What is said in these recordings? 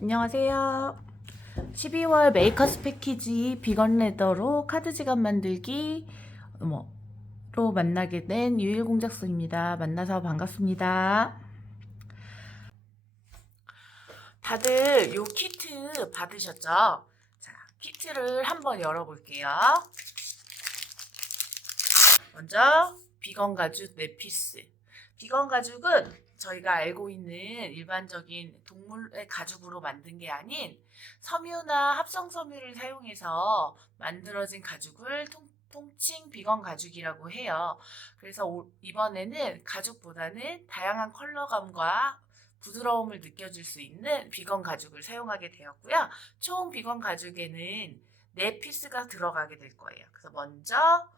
안녕하세요. 12월 메이커스 패키지 비건 레더로 카드 지갑 만들기 로 만나게 된 유일 공작소입니다. 만나서 반갑습니다. 다들 요 키트 받으셨죠? 자, 키트를 한번 열어볼게요. 먼저 비건 가죽 4피스. 비건 가죽은 저희가 알고 있는 일반적인 동물의 가죽으로 만든 게 아닌 섬유나 합성 섬유를 사용해서 만들어진 가죽을 통칭 비건 가죽이라고 해요. 그래서 이번에는 가죽보다는 다양한 컬러감과 부드러움을 느껴줄 수 있는 비건 가죽을 사용하게 되었고요. 총 비건 가죽에는 4피스가 들어가게 될 거예요. 그래서 먼저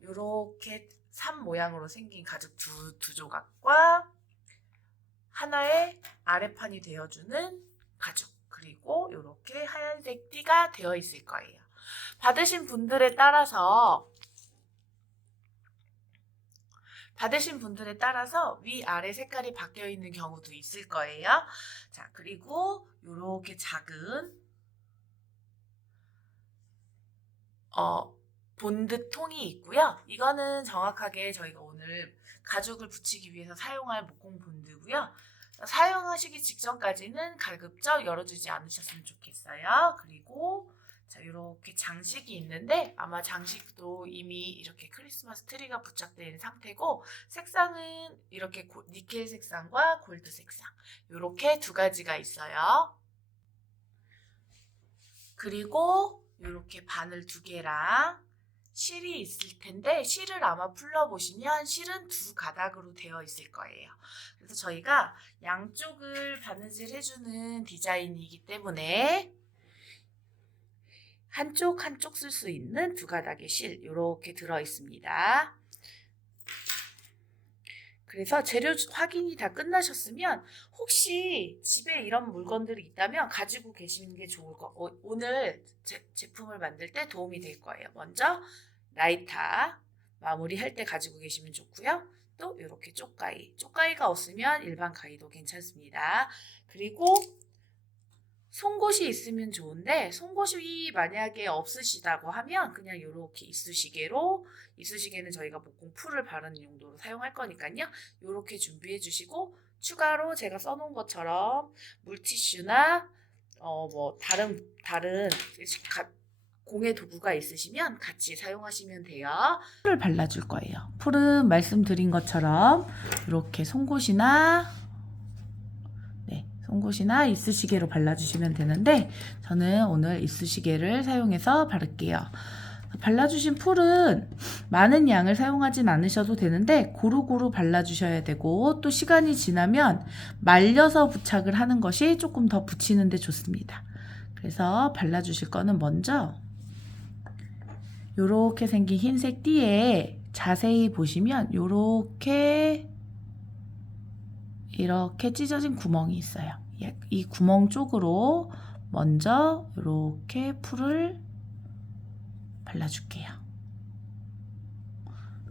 이렇게 산 모양으로 생긴 가죽 두 조각과 하나의 아래판이 되어주는 가죽, 그리고 이렇게 하얀색 띠가 되어 있을 거예요. 받으신 분들에 따라서 위아래 색깔이 바뀌어 있는 경우도 있을 거예요. 자, 그리고 이렇게 작은 본드 통이 있고요. 이거는 정확하게 저희가 오늘 가죽을 붙이기 위해서 사용할 목공 본드고요. 사용하시기 직전까지는 가급적 열어두지 않으셨으면 좋겠어요. 그리고 자, 이렇게 장식이 있는데 아마 장식도 이미 이렇게 크리스마스 트리가 부착되어 있는 상태고, 색상은 이렇게 니켈 색상과 골드 색상, 이렇게 두 가지가 있어요. 그리고 이렇게 바늘 2개랑 실이 있을 텐데, 실을 아마 풀러보시면 실은 2가닥으로 되어 있을 거예요. 그래서 저희가 양쪽을 바느질 해주는 디자인이기 때문에 한쪽 쓸 수 있는 2가닥의 실 이렇게 들어 있습니다. 그래서 재료 확인이 다 끝나셨으면 혹시 집에 이런 물건들이 있다면 가지고 계시는 게 좋을 거. 오늘 제품을 만들 때 도움이 될 거예요. 먼저 라이터 마무리할 때 가지고 계시면 좋고요. 또 이렇게 쪽가위가 없으면 일반 가위도 괜찮습니다. 그리고 송곳이 있으면 좋은데, 송곳이 만약에 없으시다고 하면 그냥 이렇게 이쑤시개는 저희가 목공 풀을 바르는 용도로 사용할 거니까요. 이렇게 준비해 주시고, 추가로 제가 써놓은 것처럼 물티슈나 다른 공예 도구가 있으시면 같이 사용하시면 돼요. 풀을 발라줄 거예요. 풀은 말씀드린 것처럼 이렇게 송곳이나 이쑤시개로 발라주시면 되는데, 저는 오늘 이쑤시개를 사용해서 바를게요. 발라주신 풀은 많은 양을 사용하진 않으셔도 되는데 고루고루 발라주셔야 되고, 또 시간이 지나면 말려서 부착을 하는 것이 조금 더 붙이는데 좋습니다. 그래서 발라주실 거는 먼저 이렇게 생긴 흰색 띠에 자세히 보시면 이렇게 찢어진 구멍이 있어요. 이 구멍 쪽으로 먼저 이렇게 풀을 발라줄게요.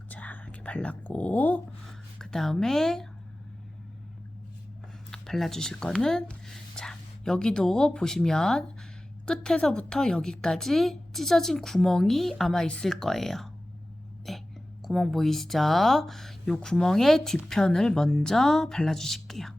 자, 이렇게 발랐고, 그 다음에 발라주실 거는, 자, 여기도 보시면 끝에서부터 여기까지 찢어진 구멍이 아마 있을 거예요. 네, 구멍 보이시죠? 이 구멍의 뒤편을 먼저 발라주실게요.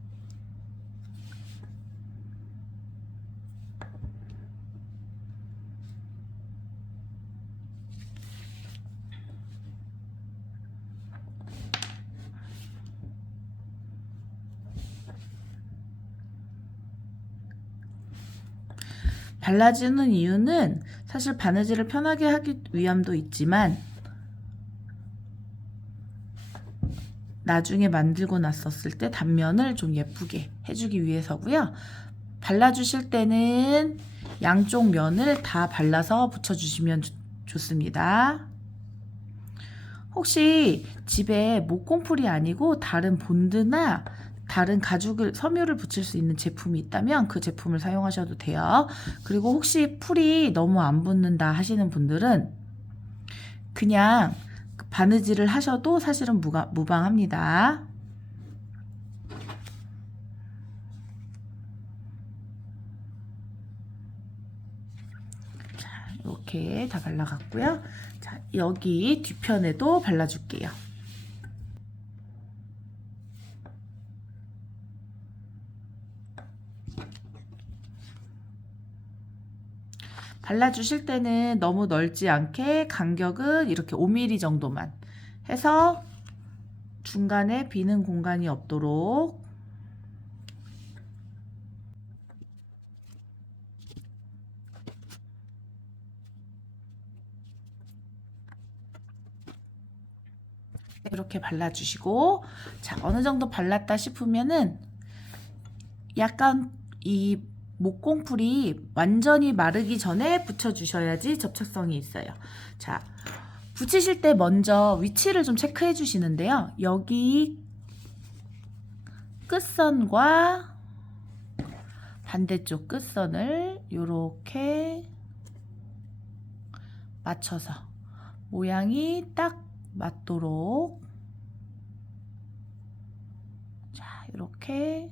발라주는 이유는 사실 바느질을 편하게 하기 위함도 있지만, 나중에 만들고 났었을 때 단면을 좀 예쁘게 해주기 위해서고요. 발라주실 때는 양쪽 면을 다 발라서 붙여주시면 좋습니다. 혹시 집에 목공풀이 아니고 다른 본드나 다른 섬유를 붙일 수 있는 제품이 있다면 그 제품을 사용하셔도 돼요. 그리고 혹시 풀이 너무 안 붙는다 하시는 분들은 그냥 바느질을 하셔도 사실은 무방합니다. 이렇게 다 발라갔고요. 자, 여기 뒤편에도 발라줄게요. 발라주실 때는 너무 넓지 않게 간격은 이렇게 5mm 정도만 해서 중간에 비는 공간이 없도록 이렇게 발라주시고, 자, 어느 정도 발랐다 싶으면은 약간 이 목공풀이 완전히 마르기 전에 붙여주셔야지 접착성이 있어요. 자, 붙이실 때 먼저 위치를 좀 체크해 주시는데요. 여기 끝선과 반대쪽 끝선을 이렇게 맞춰서 모양이 딱 맞도록, 자, 이렇게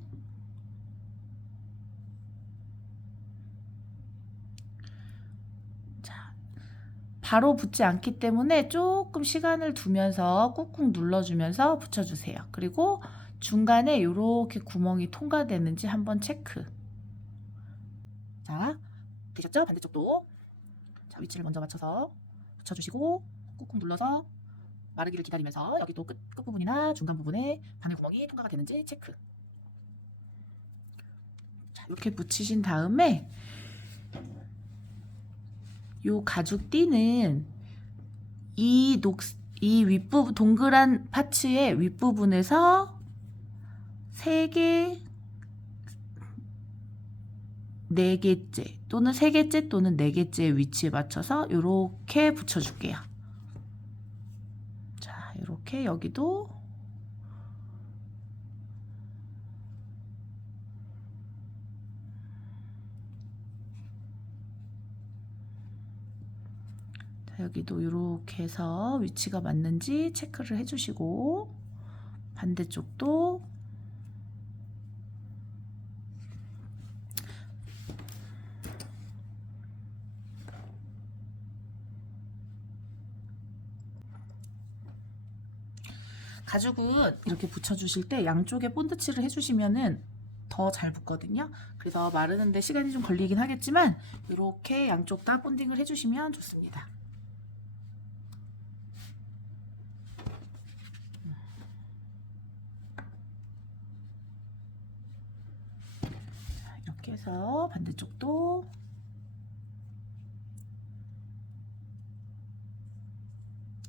바로 붙지 않기 때문에 조금 시간을 두면서 꾹꾹 눌러주면서 붙여주세요. 그리고 중간에 이렇게 구멍이 통과되는지 한번 체크. 자, 되셨죠? 반대쪽도. 자, 위치를 먼저 맞춰서 붙여주시고 꾹꾹 눌러서 마르기를 기다리면서 여기도 끝부분이나 중간 부분에 바늘 구멍이 통과가 되는지 체크. 자, 이렇게 붙이신 다음에 요 가죽 띠는 이 윗부분, 동그란 파츠의 윗부분에서 3개, 4개째 또는 3개째 또는 4개째 위치에 맞춰서 이렇게 붙여줄게요. 자, 이렇게 여기도 여기도 이렇게 해서 위치가 맞는지 체크를 해주시고, 반대쪽도 가죽은 이렇게 붙여주실 때 양쪽에 본드칠을 해주시면은 더 잘 붙거든요. 그래서 마르는데 시간이 좀 걸리긴 하겠지만 이렇게 양쪽 다 본딩을 해주시면 좋습니다. 이렇게 해서 반대쪽도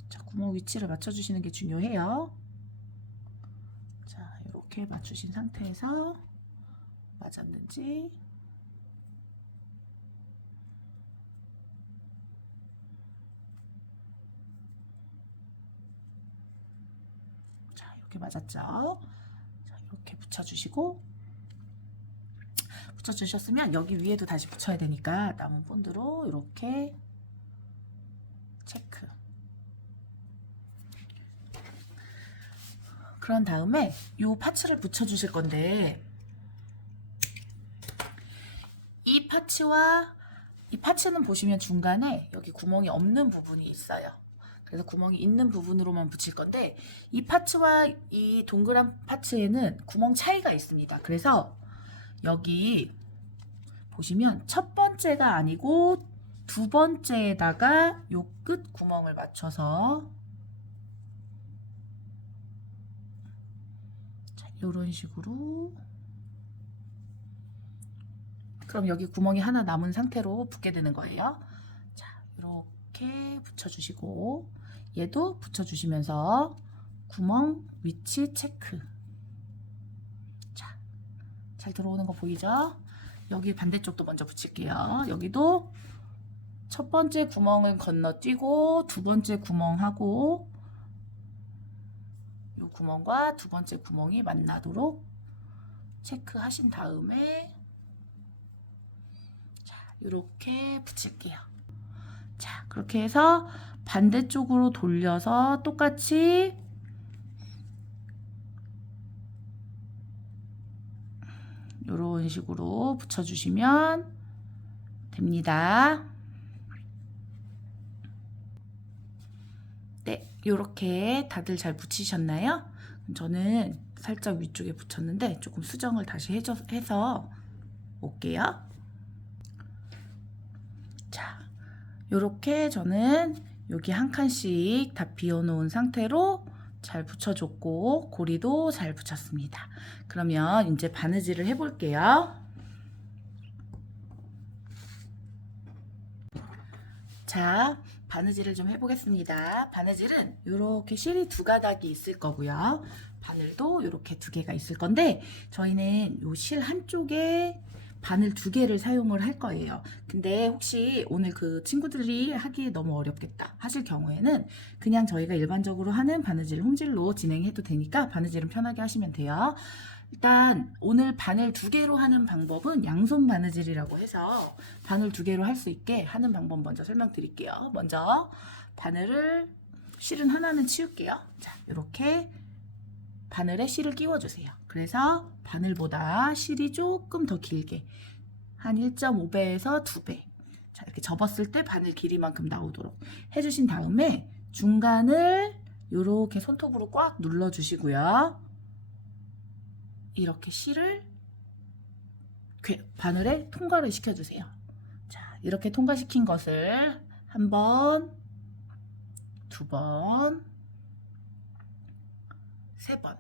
자, 구멍 위치를 맞춰주시는 게 중요해요. 자, 이렇게 맞추신 상태에서 맞았는지 자, 이렇게 맞았죠? 자, 이렇게 붙여주시고, 붙여주셨으면 여기 위에도 다시 붙여야 되니까 남은 본드로 이렇게 체크. 그런 다음에 이 파츠를 붙여주실 건데, 이 파츠는 보시면 중간에 여기 구멍이 없는 부분이 있어요. 그래서 구멍이 있는 부분으로만 붙일 건데, 이 파츠와 이 동그란 파츠에는 구멍 차이가 있습니다. 그래서 여기 보시면 첫 번째가 아니고 두 번째에다가 요 끝 구멍을 맞춰서 자, 이런 식으로, 그럼 여기 구멍이 하나 남은 상태로 붙게 되는 거예요. 자, 이렇게 붙여주시고, 얘도 붙여주시면서 구멍 위치 체크. 자, 잘 들어오는 거 보이죠? 여기 반대쪽도 먼저 붙일게요. 여기도 첫 번째 구멍을 건너뛰고 두 번째 구멍하고 이 구멍과 두 번째 구멍이 만나도록 체크하신 다음에 자, 이렇게 붙일게요. 자, 그렇게 해서 반대쪽으로 돌려서 똑같이 이런 식으로 붙여주시면 됩니다. 이렇게 다들 잘 붙이셨나요? 저는 살짝 위쪽에 붙였는데 조금 수정을 다시 해서 올게요. 자, 이렇게 저는 여기 한 칸씩 다 비워놓은 상태로 잘 붙여줬고 고리도 잘 붙였습니다. 그러면 이제 바느질을 해볼게요. 자, 바느질을 좀 해보겠습니다. 바느질은 이렇게 실이 두 가닥이 있을 거고요. 바늘도 이렇게 두 개가 있을 건데 저희는 이 실 한쪽에 바늘 두 개를 사용을 할 거예요. 근데 혹시 오늘 그 친구들이 하기 너무 어렵겠다 하실 경우에는 그냥 저희가 일반적으로 하는 바느질 홈질로 진행해도 되니까 바느질은 편하게 하시면 돼요. 일단 오늘 바늘 두 개로 하는 방법은 양손 바느질이라고 해서 바늘 두 개로 할 수 있게 하는 방법 먼저 설명드릴게요. 먼저 바늘을 실은 하나는 치울게요. 자, 이렇게 바늘에 실을 끼워주세요. 그래서 바늘보다 실이 조금 더 길게 한 1.5배에서 2배 자, 이렇게 접었을 때 바늘 길이만큼 나오도록 해주신 다음에 중간을 이렇게 손톱으로 꽉 눌러주시고요. 이렇게 실을 바늘에 통과를 시켜주세요. 자, 이렇게 통과시킨 것을 한 번, 두 번, 세 번.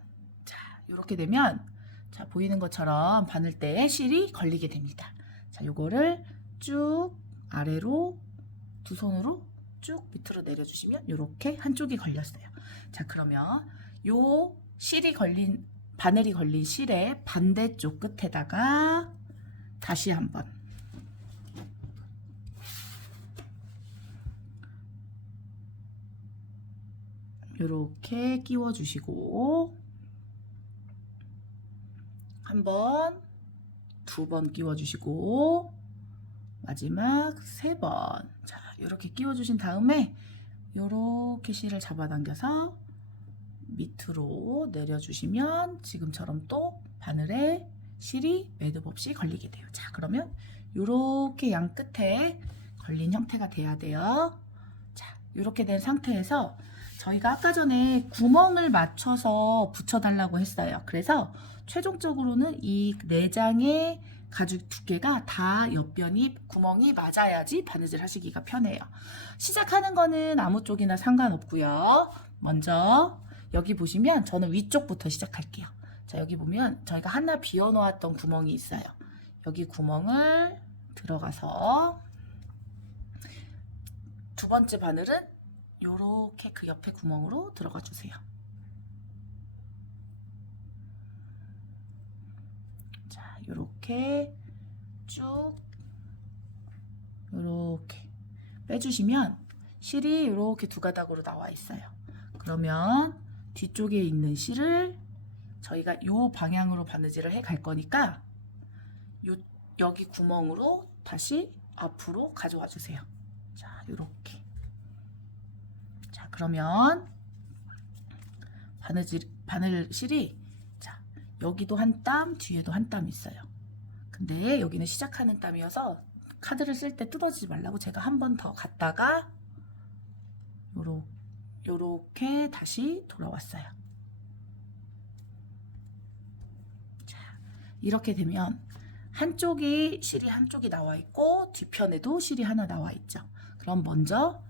자, 이렇게 되면 자, 보이는 것처럼 바늘대에 실이 걸리게 됩니다. 자, 요거를 쭉 아래로 두 손으로 쭉 밑으로 내려주시면 이렇게 한쪽이 걸렸어요. 자, 그러면 요 실이 걸린 바늘이 걸린 실의 반대쪽 끝에다가 다시 한번 이렇게 끼워 주시고 한 번, 두 번 끼워 주시고 마지막 세 번. 자, 이렇게 끼워 주신 다음에 이렇게 실을 잡아당겨서 밑으로 내려주시면 지금처럼 또 바늘에 실이 매듭 없이 걸리게 돼요. 자, 그러면 이렇게 양 끝에 걸린 형태가 돼야 돼요. 자, 이렇게 된 상태에서 저희가 아까 전에 구멍을 맞춰서 붙여달라고 했어요. 그래서 최종적으로는 이 4장의 가죽 두께가 다 옆변이 구멍이 맞아야지 바느질 하시기가 편해요. 시작하는 거는 아무 쪽이나 상관없고요. 먼저 여기 보시면 저는 위쪽부터 시작할게요. 자, 여기 보면 저희가 하나 비워 놓았던 구멍이 있어요. 여기 구멍을 들어가서 두 번째 바늘은 요렇게 그 옆에 구멍으로 들어가 주세요. 자, 요렇게 쭉 요렇게 빼주시면 실이 요렇게 두 가닥으로 나와 있어요. 그러면 뒤쪽에 있는 실을 저희가 요 방향으로 바느질을 해 갈 거니까 여기 구멍으로 다시 앞으로 가져와 주세요. 자, 요렇게. 자, 그러면 바늘 실이 자, 여기도 한 땀, 뒤에도 한 땀 있어요. 근데 여기는 시작하는 땀이어서 카드를 쓸 때 뜯어지지 말라고 제가 한 번 더 갔다가 요렇게 다시 돌아왔어요. 자, 이렇게 되면 실이 한쪽이 나와 있고 뒤편에도 실이 하나 나와 있죠. 그럼 먼저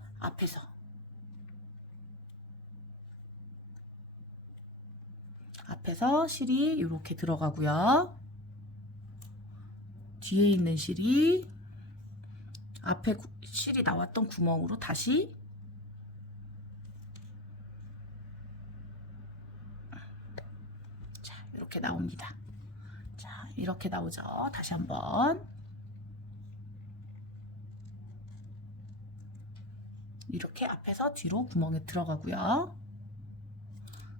앞에서 실이 이렇게 들어가고요. 뒤에 있는 실이 앞에 실이 나왔던 구멍으로 다시 자, 이렇게 나옵니다. 자, 이렇게 나오죠. 다시 한번 이렇게 앞에서 뒤로 구멍에 들어가고요.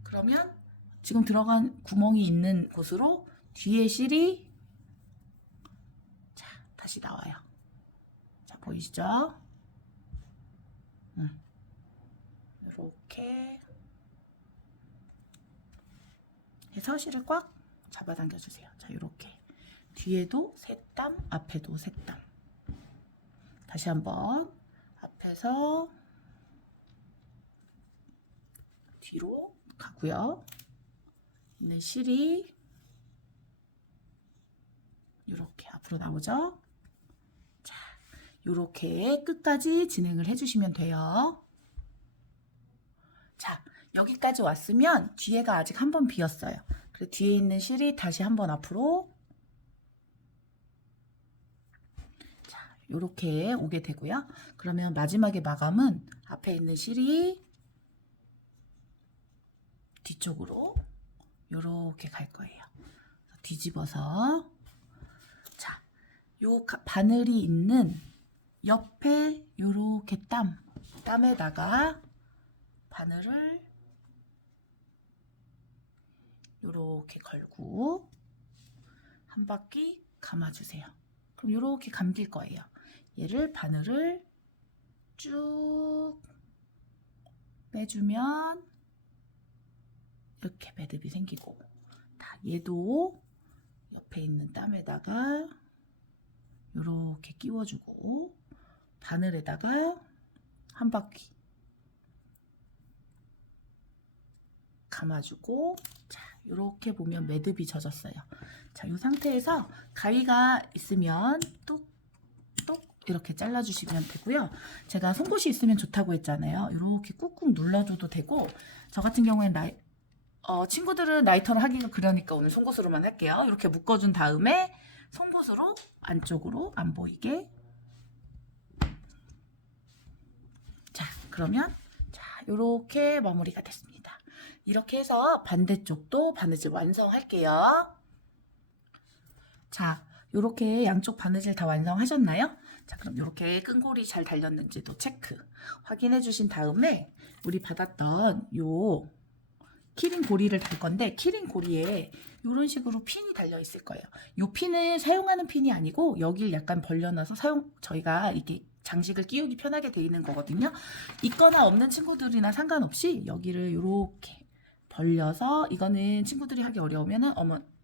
그러면 지금 들어간 구멍이 있는 곳으로 뒤에 실이 자, 다시 나와요. 자, 보이시죠? 이렇게 해서 실을 꽉 잡아당겨 주세요. 자, 이렇게 뒤에도 세 땀, 앞에도 세 땀. 다시 한번 앞에서 뒤로 가고요. 있는 실이 이렇게 앞으로 나오죠. 자, 이렇게 끝까지 진행을 해주시면 돼요. 자, 여기까지 왔으면 뒤에가 아직 한 번 비었어요. 그래서 뒤에 있는 실이 다시 한 번 앞으로 이렇게 오게 되고요. 그러면 마지막에 마감은 앞에 있는 실이 뒤쪽으로 이렇게 갈 거예요. 뒤집어서 자, 요 바늘이 있는 옆에 이렇게 땀에다가 바늘을 이렇게 걸고 한 바퀴 감아주세요. 그럼 이렇게 감길 거예요. 얘를 바늘을 쭉 빼주면 이렇게 매듭이 생기고, 얘도 옆에 있는 땀에다가 이렇게 끼워주고 바늘에다가 한 바퀴 감아주고, 자, 이렇게 보면 매듭이 젖었어요. 자, 이 상태에서 가위가 있으면 뚝뚝 이렇게 잘라주시면 되고요. 제가 송곳이 있으면 좋다고 했잖아요. 이렇게 꾹꾹 눌러줘도 되고, 저 같은 경우엔 친구들은 나이턴 하기가 그러니까 오늘 송곳으로만 할게요. 이렇게 묶어준 다음에 송곳으로 안쪽으로 안 보이게. 자, 그러면 자, 이렇게 마무리가 됐습니다. 이렇게 해서 반대쪽도 바느질 완성할게요. 자, 이렇게 양쪽 바느질 다 완성하셨나요? 자, 그럼 이렇게 끈골이 잘 달렸는지도 체크 확인해 주신 다음에 우리 받았던 요 키링 고리를 달 건데, 키링 고리에 이런 식으로 핀이 달려 있을 거예요. 이 핀은 사용하는 핀이 아니고 여기를 약간 벌려놔서 저희가 이렇게 장식을 끼우기 편하게 돼 있는 거거든요. 있거나 없는 친구들이나 상관없이 여기를 이렇게 벌려서, 이거는 친구들이 하기 어려우면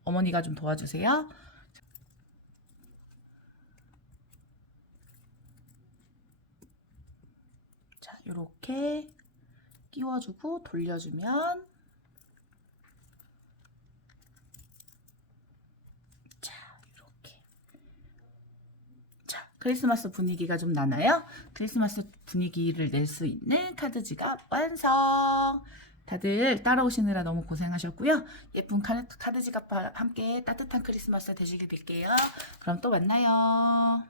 어머니가 좀 도와주세요. 자, 이렇게 끼워주고 돌려주면, 크리스마스 분위기가 좀 나나요? 크리스마스 분위기를 낼 수 있는 카드 지갑 완성! 다들 따라오시느라 너무 고생하셨고요. 예쁜 카드 지갑과 함께 따뜻한 크리스마스 되시길 빌게요. 그럼 또 만나요.